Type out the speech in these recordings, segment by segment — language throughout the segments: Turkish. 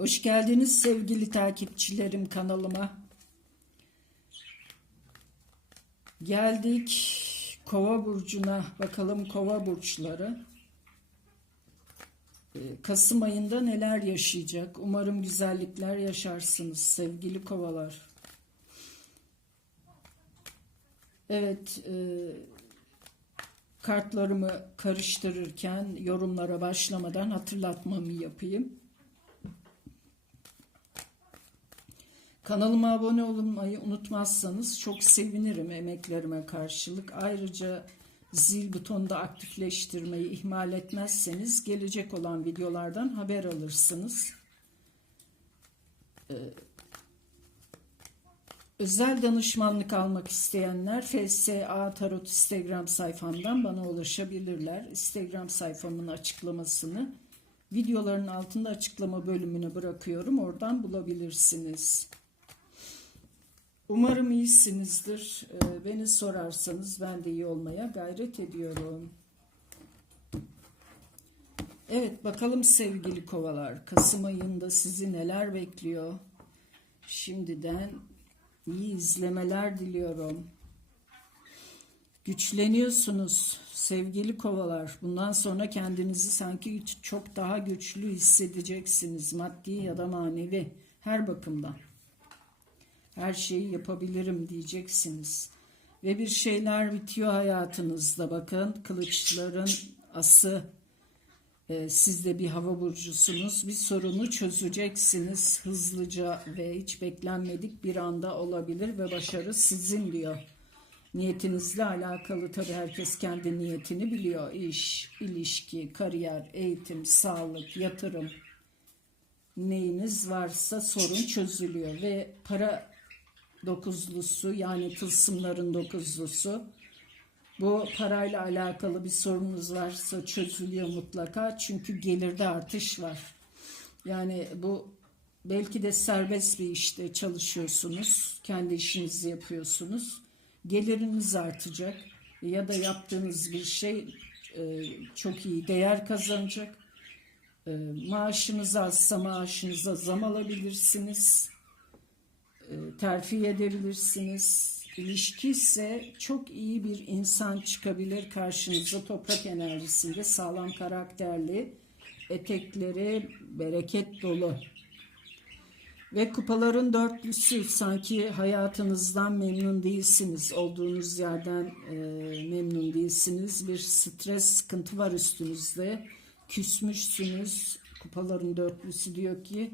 Hoş geldiniz sevgili takipçilerim kanalıma. Geldik Kova burcuna. Bakalım Kova burçları. Ee, Kasım ayında neler yaşayacak? Umarım güzellikler yaşarsınız sevgili kovalar. Evet, e, kartlarımı karıştırırken yorumlara başlamadan hatırlatmamı yapayım. Kanalıma abone olmayı unutmazsanız çok sevinirim emeklerime karşılık. Ayrıca zil butonunu da aktifleştirmeyi ihmal etmezseniz gelecek olan videolardan haber alırsınız. Ee, özel danışmanlık almak isteyenler FSA Tarot Instagram sayfamdan bana ulaşabilirler. Instagram sayfamın açıklamasını videoların altında açıklama bölümüne bırakıyorum. Oradan bulabilirsiniz. Umarım iyisinizdir. Ee, Beni sorarsanız ben de iyi olmaya gayret ediyorum. Evet bakalım sevgili kovalar. Kasım ayında sizi neler bekliyor? Şimdiden iyi izlemeler diliyorum. Güçleniyorsunuz sevgili kovalar. Bundan sonra kendinizi sanki çok daha güçlü hissedeceksiniz. Maddi ya da manevi her bakımdan her şeyi yapabilirim diyeceksiniz. Ve bir şeyler bitiyor hayatınızda. Bakın kılıçların ası. Ee, siz de bir hava burcusunuz. Bir sorunu çözeceksiniz hızlıca ve hiç beklenmedik bir anda olabilir ve başarı sizin diyor. Niyetinizle alakalı tabii herkes kendi niyetini biliyor. İş, ilişki, kariyer, eğitim, sağlık, yatırım neyiniz varsa sorun çözülüyor ve para dokuzlusu yani tılsımların dokuzlusu. Bu parayla alakalı bir sorunuz varsa çözülüyor mutlaka. Çünkü gelirde artış var. Yani bu belki de serbest bir işte çalışıyorsunuz. Kendi işinizi yapıyorsunuz. Geliriniz artacak. Ya da yaptığınız bir şey e, çok iyi değer kazanacak. E, maaşınız azsa maaşınıza zam alabilirsiniz terfi edebilirsiniz. İlişki ise çok iyi bir insan çıkabilir karşınıza toprak enerjisinde sağlam karakterli, etekleri bereket dolu. Ve kupaların dörtlüsü sanki hayatınızdan memnun değilsiniz, olduğunuz yerden e, memnun değilsiniz. Bir stres, sıkıntı var üstünüzde, küsmüşsünüz. Kupaların dörtlüsü diyor ki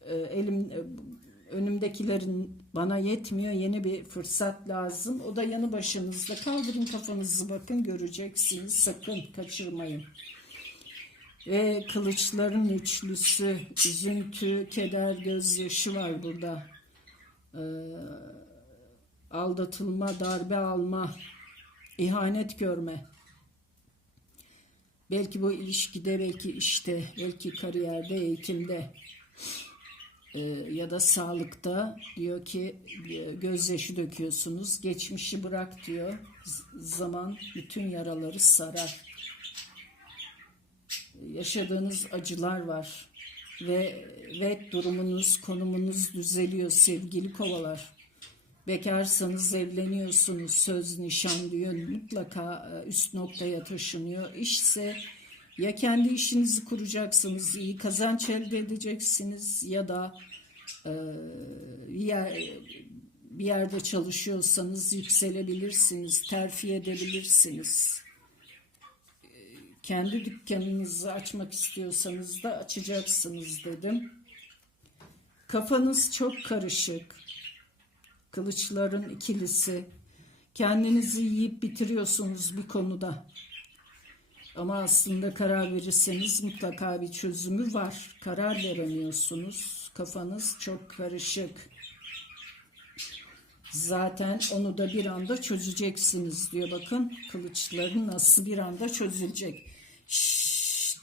e, elim önümdekilerin bana yetmiyor yeni bir fırsat lazım. O da yanı başınızda. Kaldırın kafanızı bakın göreceksiniz. Sakın kaçırmayın. Ve kılıçların üçlüsü, üzüntü, keder, gözyaşı var burada. Ee, aldatılma, darbe alma, ihanet görme. Belki bu ilişkide, belki işte, belki kariyerde, eğitimde e, ya da sağlıkta diyor ki gözyaşı döküyorsunuz. Geçmişi bırak diyor. Zaman bütün yaraları sarar. Yaşadığınız acılar var ve ve durumunuz, konumunuz düzeliyor sevgili kovalar. Bekarsanız evleniyorsunuz, söz nişan diyor mutlaka e, üst noktaya taşınıyor. İşse ya kendi işinizi kuracaksınız, iyi kazanç elde edeceksiniz ya da e, yer, bir yerde çalışıyorsanız yükselebilirsiniz, terfi edebilirsiniz. Kendi dükkanınızı açmak istiyorsanız da açacaksınız dedim. Kafanız çok karışık. Kılıçların ikilisi. Kendinizi yiyip bitiriyorsunuz bir konuda. Ama aslında karar verirseniz mutlaka bir çözümü var. Karar veremiyorsunuz. Kafanız çok karışık. Zaten onu da bir anda çözeceksiniz diyor. Bakın kılıçların nasıl bir anda çözülecek. Şşt.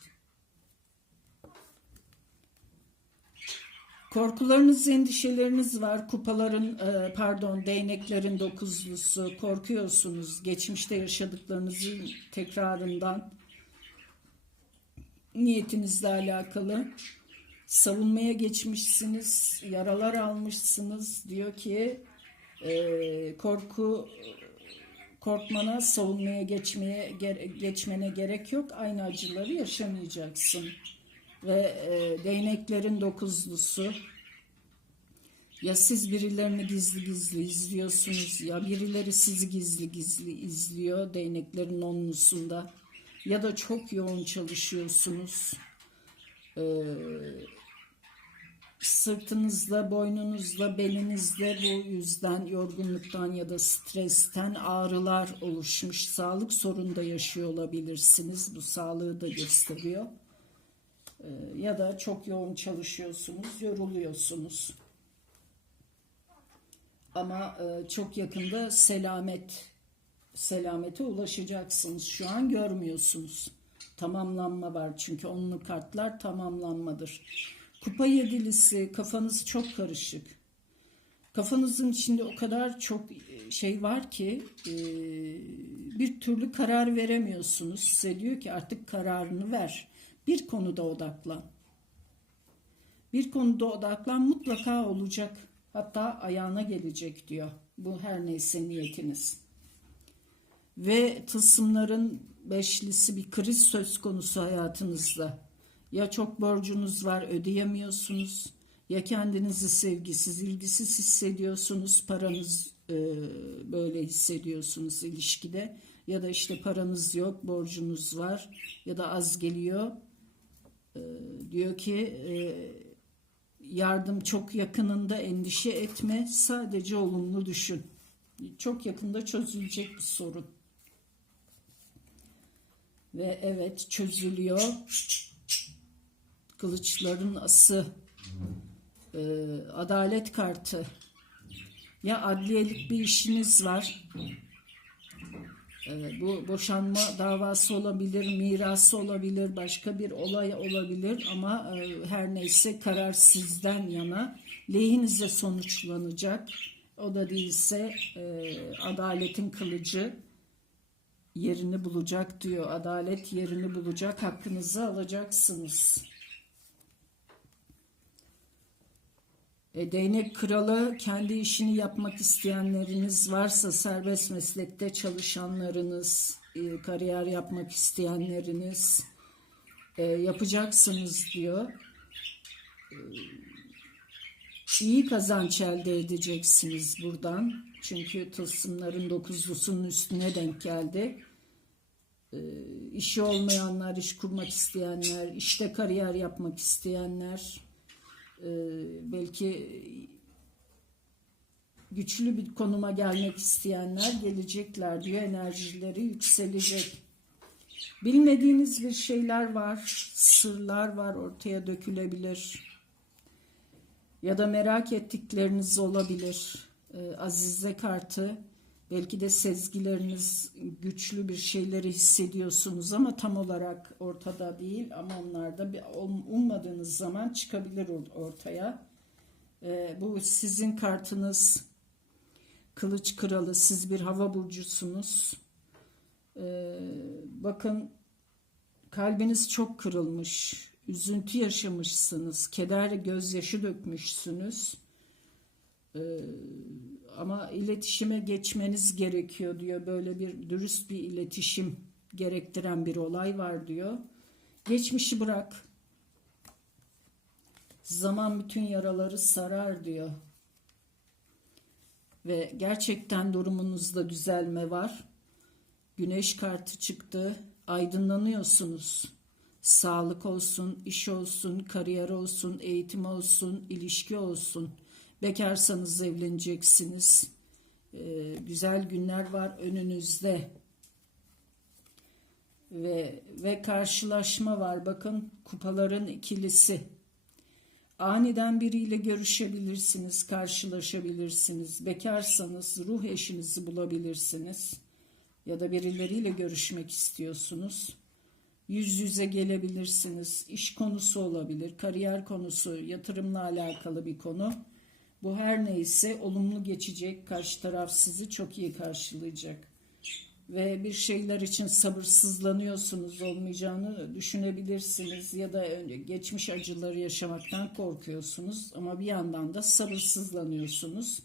Korkularınız, endişeleriniz var. Kupaların, e, pardon, değneklerin dokuzlusu. Korkuyorsunuz. Geçmişte yaşadıklarınızın tekrarından niyetinizle alakalı savunmaya geçmişsiniz, yaralar almışsınız. Diyor ki e, korku korkmana, savunmaya geçmeye geçmene gerek yok. Aynı acıları yaşamayacaksın. Ve e, değneklerin dokuzlusu. Ya siz birilerini gizli gizli izliyorsunuz ya birileri sizi gizli gizli izliyor değneklerin onlusunda ya da çok yoğun çalışıyorsunuz. Ee, sırtınızda, boynunuzda, belinizde bu yüzden yorgunluktan ya da stresten ağrılar oluşmuş. Sağlık sorunu da yaşıyor olabilirsiniz. Bu sağlığı da gösteriyor. Ee, ya da çok yoğun çalışıyorsunuz, yoruluyorsunuz. Ama e, çok yakında selamet selamete ulaşacaksınız. Şu an görmüyorsunuz. Tamamlanma var çünkü onlu kartlar tamamlanmadır. Kupa yedilisi kafanız çok karışık. Kafanızın içinde o kadar çok e, şey var ki e, bir türlü karar veremiyorsunuz. Size diyor ki artık kararını ver. Bir konuda odaklan. Bir konuda odaklan mutlaka olacak. Hatta ayağına gelecek diyor. Bu her neyse niyetiniz. Ve tılsımların beşlisi bir kriz söz konusu hayatınızda. Ya çok borcunuz var ödeyemiyorsunuz. Ya kendinizi sevgisiz, ilgisiz hissediyorsunuz. Paranız e, böyle hissediyorsunuz ilişkide. Ya da işte paranız yok, borcunuz var. Ya da az geliyor. E, diyor ki e, yardım çok yakınında endişe etme. Sadece olumlu düşün. Çok yakında çözülecek bir sorun. Ve evet çözülüyor. Kılıçların ası. Ee, adalet kartı. Ya adliyelik bir işiniz var. Ee, bu boşanma davası olabilir, mirası olabilir, başka bir olay olabilir ama e, her neyse karar sizden yana lehinize sonuçlanacak. O da değilse e, adaletin kılıcı yerini bulacak diyor. Adalet yerini bulacak, hakkınızı alacaksınız. E, değnek kralı kendi işini yapmak isteyenleriniz varsa serbest meslekte çalışanlarınız, e, kariyer yapmak isteyenleriniz e, yapacaksınız diyor. E, iyi kazanç elde edeceksiniz buradan. Çünkü tılsımların dokuzlusunun üstüne denk geldi. E, işi olmayanlar, iş kurmak isteyenler, işte kariyer yapmak isteyenler, e, belki güçlü bir konuma gelmek isteyenler gelecekler diyor. Enerjileri yükselecek. Bilmediğiniz bir şeyler var, sırlar var ortaya dökülebilir. Ya da merak ettikleriniz olabilir. Ee, Azize kartı belki de sezgileriniz güçlü bir şeyleri hissediyorsunuz ama tam olarak ortada değil ama onlar da bir, ummadığınız zaman çıkabilir ortaya. Ee, bu sizin kartınız Kılıç Kralı siz bir hava burcusunuz. Ee, bakın kalbiniz çok kırılmış. Üzüntü yaşamışsınız. Keder gözyaşı dökmüşsünüz. Ee, ama iletişime geçmeniz gerekiyor diyor. Böyle bir dürüst bir iletişim gerektiren bir olay var diyor. Geçmişi bırak. Zaman bütün yaraları sarar diyor. Ve gerçekten durumunuzda düzelme var. Güneş kartı çıktı. Aydınlanıyorsunuz. Sağlık olsun, iş olsun, kariyer olsun, eğitim olsun, ilişki olsun. Bekarsanız evleneceksiniz. Ee, güzel günler var önünüzde. Ve ve karşılaşma var. Bakın kupaların ikilisi. Aniden biriyle görüşebilirsiniz, karşılaşabilirsiniz. Bekarsanız ruh eşinizi bulabilirsiniz. Ya da birileriyle görüşmek istiyorsunuz. Yüz yüze gelebilirsiniz. İş konusu olabilir, kariyer konusu, yatırımla alakalı bir konu. Bu her neyse olumlu geçecek. Karşı taraf sizi çok iyi karşılayacak. ve bir şeyler için sabırsızlanıyorsunuz olmayacağını düşünebilirsiniz ya da geçmiş acıları yaşamaktan korkuyorsunuz ama bir yandan da sabırsızlanıyorsunuz.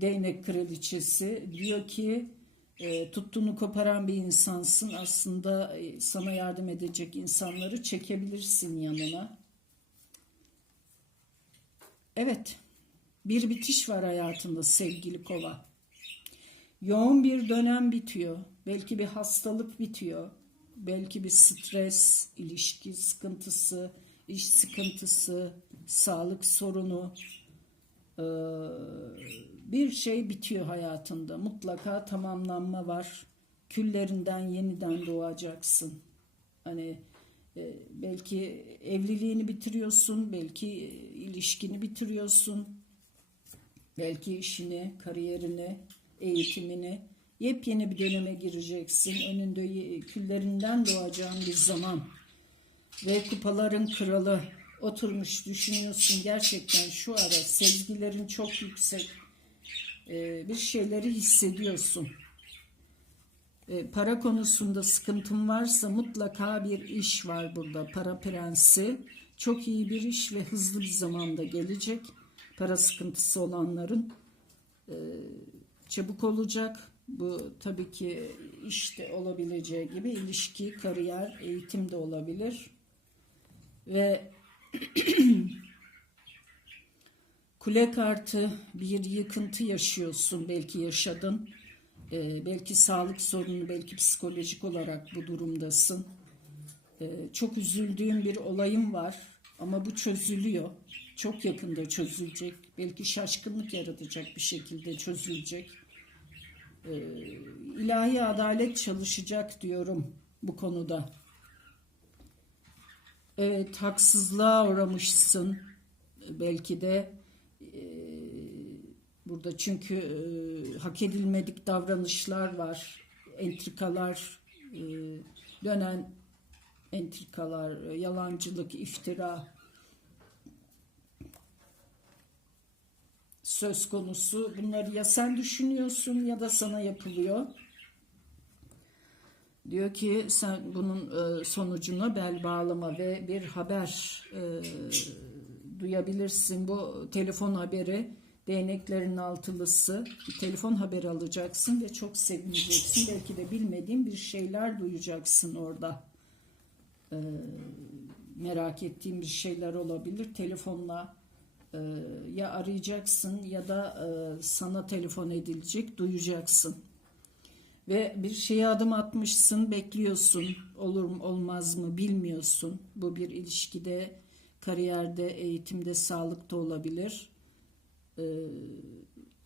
Değnek kraliçesi diyor ki e, tuttuğunu koparan bir insansın aslında e, sana yardım edecek insanları çekebilirsin yanına. Evet bir bitiş var hayatında sevgili kova. Yoğun bir dönem bitiyor. Belki bir hastalık bitiyor. Belki bir stres, ilişki sıkıntısı, iş sıkıntısı, sağlık sorunu. Bir şey bitiyor hayatında. Mutlaka tamamlanma var. Küllerinden yeniden doğacaksın. Hani belki evliliğini bitiriyorsun, belki ilişkini bitiriyorsun. Belki işini, kariyerini, eğitimini yepyeni bir döneme gireceksin. Önünde küllerinden doğacağın bir zaman. Ve kupaların kralı oturmuş düşünüyorsun gerçekten şu ara sezgilerin çok yüksek. Ee, bir şeyleri hissediyorsun. Ee, para konusunda sıkıntın varsa mutlaka bir iş var burada. Para prensi çok iyi bir iş ve hızlı bir zamanda gelecek. Para sıkıntısı olanların çabuk olacak. Bu tabii ki işte olabileceği gibi ilişki, kariyer, eğitim de olabilir. Ve kule kartı bir yıkıntı yaşıyorsun belki yaşadın. Ee, belki sağlık sorunu, belki psikolojik olarak bu durumdasın. Ee, çok üzüldüğüm bir olayım var ama bu çözülüyor. Çok yakında çözülecek. Belki şaşkınlık yaratacak bir şekilde çözülecek. Ee, ilahi adalet çalışacak diyorum bu konuda. Evet, haksızlığa uğramışsın. Belki de e, burada çünkü e, hak edilmedik davranışlar var. Entrikalar, e, dönen entrikalar, yalancılık, iftira söz konusu. Bunları ya sen düşünüyorsun ya da sana yapılıyor. Diyor ki sen bunun e, sonucuna bel bağlama ve bir haber e, duyabilirsin. Bu telefon haberi değneklerin altılısı bir telefon haberi alacaksın ve çok sevineceksin. Belki de bilmediğin bir şeyler duyacaksın orada. E, merak ettiğin bir şeyler olabilir. Telefonla e, ya arayacaksın ya da e, sana telefon edilecek duyacaksın. Ve bir şeye adım atmışsın, bekliyorsun. Olur mu olmaz mı bilmiyorsun. Bu bir ilişkide, kariyerde, eğitimde, sağlıkta olabilir. Ee,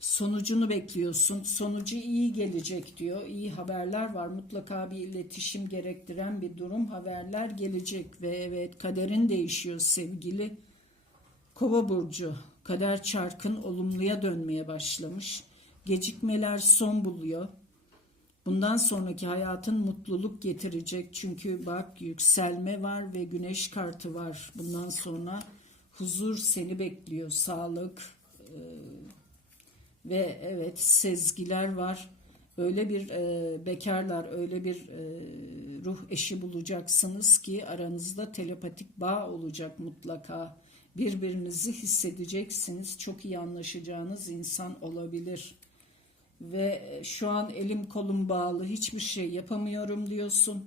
sonucunu bekliyorsun. Sonucu iyi gelecek diyor. İyi haberler var. Mutlaka bir iletişim gerektiren bir durum. Haberler gelecek ve evet kaderin değişiyor sevgili. Kova burcu. Kader çarkın olumluya dönmeye başlamış. Gecikmeler son buluyor. Bundan sonraki hayatın mutluluk getirecek. Çünkü bak yükselme var ve güneş kartı var. Bundan sonra huzur seni bekliyor. Sağlık e, ve evet sezgiler var. Öyle bir e, bekarlar, öyle bir e, ruh eşi bulacaksınız ki aranızda telepatik bağ olacak mutlaka. Birbirinizi hissedeceksiniz. Çok iyi anlaşacağınız insan olabilir ve şu an elim kolum bağlı hiçbir şey yapamıyorum diyorsun.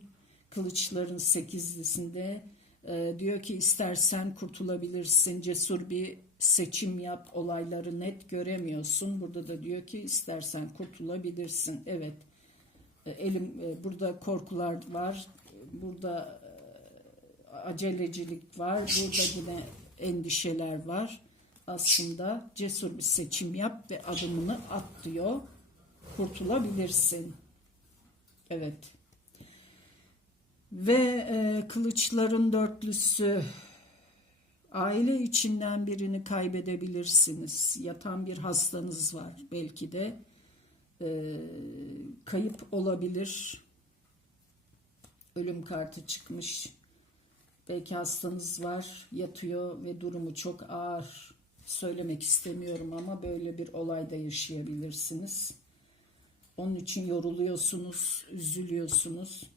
Kılıçların sekizlisinde e, diyor ki istersen kurtulabilirsin. Cesur bir seçim yap. Olayları net göremiyorsun. Burada da diyor ki istersen kurtulabilirsin. Evet. E, elim e, burada korkular var. Burada e, acelecilik var. Burada yine endişeler var. Aslında cesur bir seçim yap ve adımını at diyor kurtulabilirsin. Evet. Ve e, kılıçların dörtlüsü aile içinden birini kaybedebilirsiniz. Yatan bir hastanız var belki de e, kayıp olabilir. Ölüm kartı çıkmış. Belki hastanız var, yatıyor ve durumu çok ağır. Söylemek istemiyorum ama böyle bir olayda yaşayabilirsiniz Onun için yoruluyorsunuz, üzülüyorsunuz.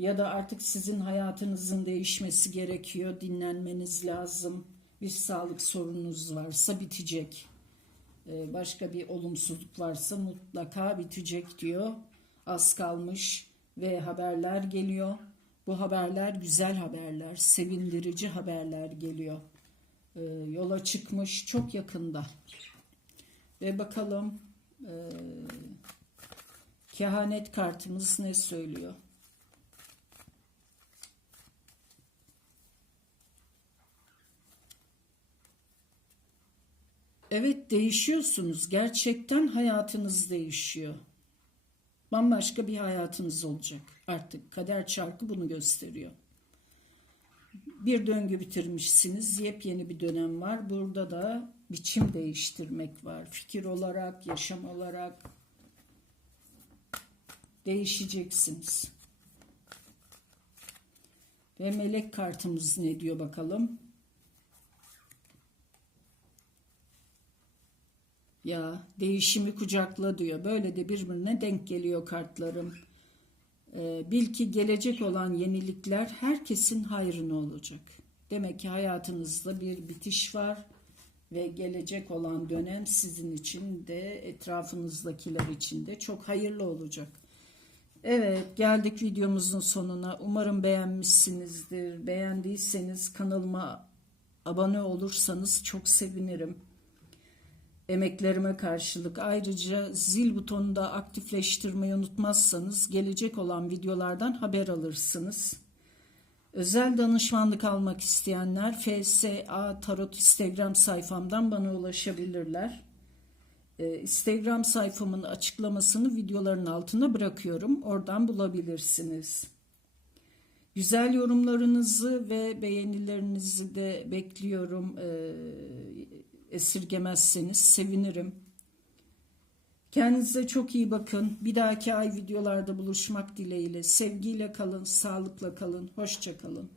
Ya da artık sizin hayatınızın değişmesi gerekiyor, dinlenmeniz lazım. Bir sağlık sorununuz varsa bitecek. Ee, Başka bir olumsuzluk varsa mutlaka bitecek diyor. Az kalmış ve haberler geliyor. Bu haberler güzel haberler, sevindirici haberler geliyor. Ee, Yola çıkmış çok yakında. Ve bakalım e, kehanet kartımız ne söylüyor? Evet değişiyorsunuz. Gerçekten hayatınız değişiyor. Bambaşka bir hayatınız olacak. Artık kader çarkı bunu gösteriyor. Bir döngü bitirmişsiniz. Yepyeni bir dönem var. Burada da biçim değiştirmek var. Fikir olarak, yaşam olarak değişeceksiniz. Ve melek kartımız ne diyor bakalım? Ya değişimi kucakla diyor. Böyle de birbirine denk geliyor kartlarım. Ee, bil ki gelecek olan yenilikler herkesin hayrına olacak. Demek ki hayatınızda bir bitiş var ve gelecek olan dönem sizin için de etrafınızdakiler için de çok hayırlı olacak. Evet geldik videomuzun sonuna. Umarım beğenmişsinizdir. Beğendiyseniz kanalıma abone olursanız çok sevinirim emeklerime karşılık ayrıca zil butonunu da aktifleştirmeyi unutmazsanız gelecek olan videolardan haber alırsınız. Özel danışmanlık almak isteyenler FSA Tarot Instagram sayfamdan bana ulaşabilirler. Ee, Instagram sayfamın açıklamasını videoların altına bırakıyorum. Oradan bulabilirsiniz. Güzel yorumlarınızı ve beğenilerinizi de bekliyorum. Esirgemezseniz sevinirim. Kendinize çok iyi bakın. Bir dahaki ay videolarda buluşmak dileğiyle. Sevgiyle kalın, sağlıkla kalın, hoşça kalın.